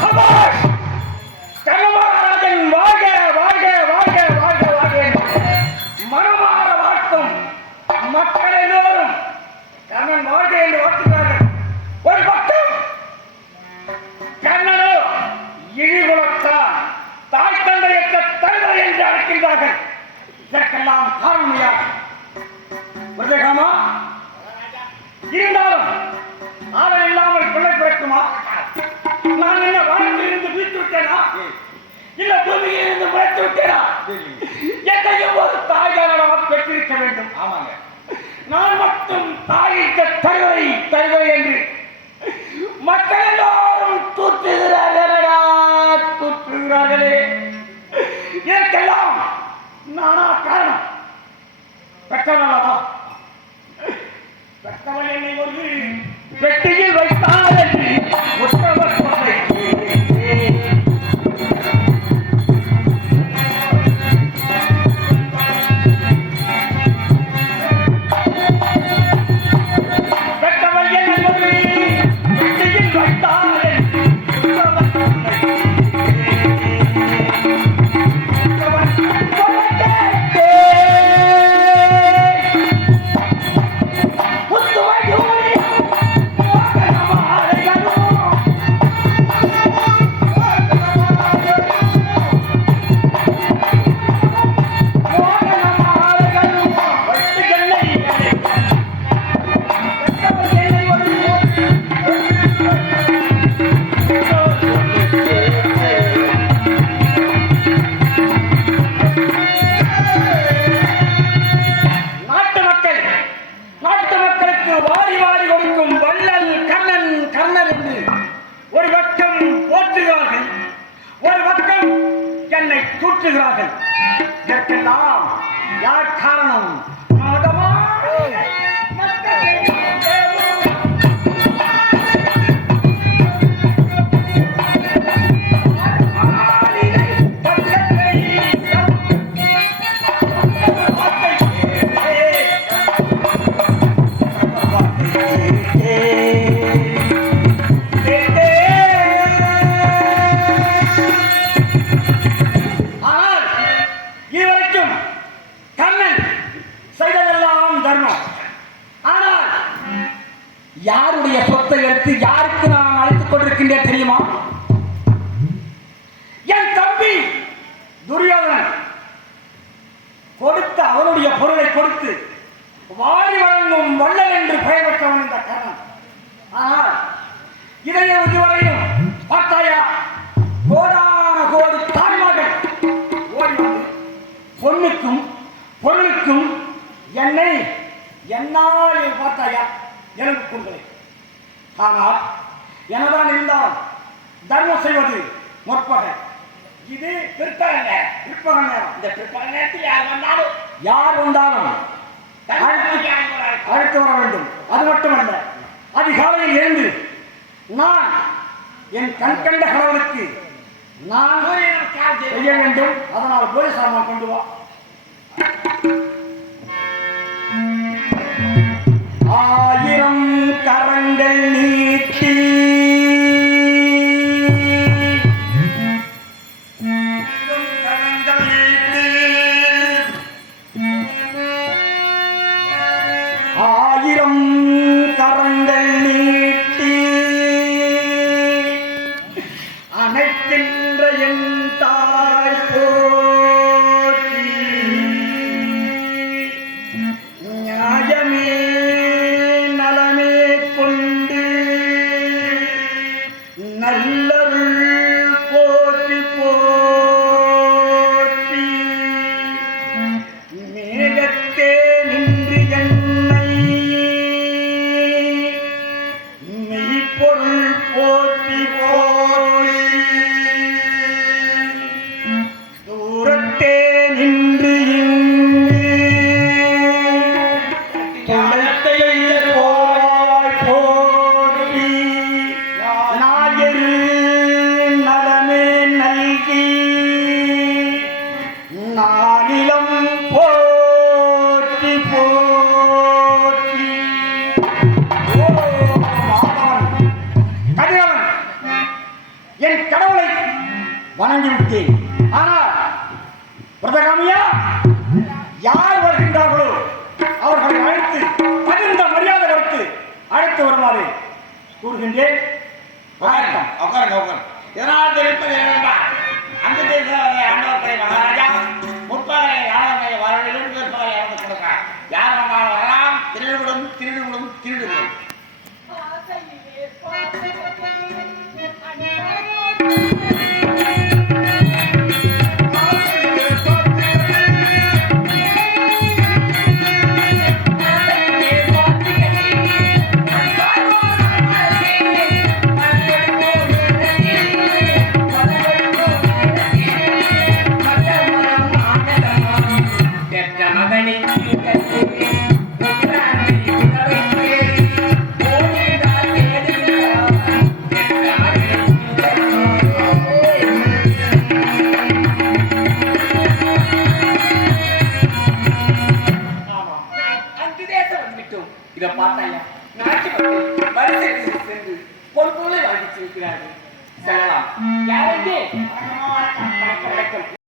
சபாஷ்! வாழ்த்தும் மக்கள் எல்லோரும் கர்ணன் வாழ்க என்று வாழ்த்து புரிதகாமா இருந்தாலும் ஆதரவு இல்லாமல் பிள்ளை பிறக்குமா? நான் என்ன வானத்தில் இருந்து வீழ்த்து விட்டேனா? இல்ல பூமியில் இருந்து முளைத்து விட்டேனா? என்னையும் ஒரு தாயானவா பெற்றிருக்க வேண்டும். ஆமாங்க. நான் மட்டும் தாயிட்ட தருவை தருவை என்று மக்கள் எல்லோரும் தூற்றுகிறார்களடா தூற்றுகிறார்களே. இதற்கெல்லாம் நானா காரணம். பெற்றவனவா வெட்டியில் என்னை உத்தவர் சொன்னை வைத்தார். என்னை தூற்றுகிறார்கள் இதற்கெல்லாம் யார் காரணம் செய்ததெல்லாம் ஆனால் யாருடைய சொத்தை எடுத்து யாருக்கு நான் அழைத்துக் கொண்டிருக்கின்றேன் தெரியுமா? என் தம்பி துரியோதனன் கொடுத்த அவனுடைய பொருளை கொடுத்து பார்த்தாயா? எனக்கு கொண்டது ஆனால் என்னதான் இருந்தாலும் தர்மம் செய்வது முற்பகை இது பிற்பகல் நேரம். பிற்பகல் நேரம் இந்த பிற்பகல் நேரத்தில் யார் வந்தாலும். யார் வந்தாலும் அழைத்து வர வேண்டும். அது மட்டுமல்ல அதிகாலையில் எழுந்து நான் என் கண் கண்ட கடவுளுக்கு நான் செய்ய வேண்டும். அதனால் போலீசார் கொண்டு வா. போற்றி போலி தூரத்தே நின்று இங்கு. துணத்தை போவாய் போற்றி. நாயரு நலமே நல்கி. வணங்கி விட்டேன் ஆனால் பிரதகாமியா யார் வருகின்றார்களோ அவர்களை அழைத்து தகுந்த மரியாதை கொடுத்து அழைத்து வருமாறு கூறுகின்றேன். வணக்கம். உட்காருங்க உட்காருங்க. இதனால் தெரிவிப்பது வேண்டாம் இதை பார்த்தாயா நாட்டு மக்கள் வரிசை சென்று பொன் வாங்கி செல்கிறார்கள் செல்லலாம் யாருக்கு வணக்கம் வணக்கம்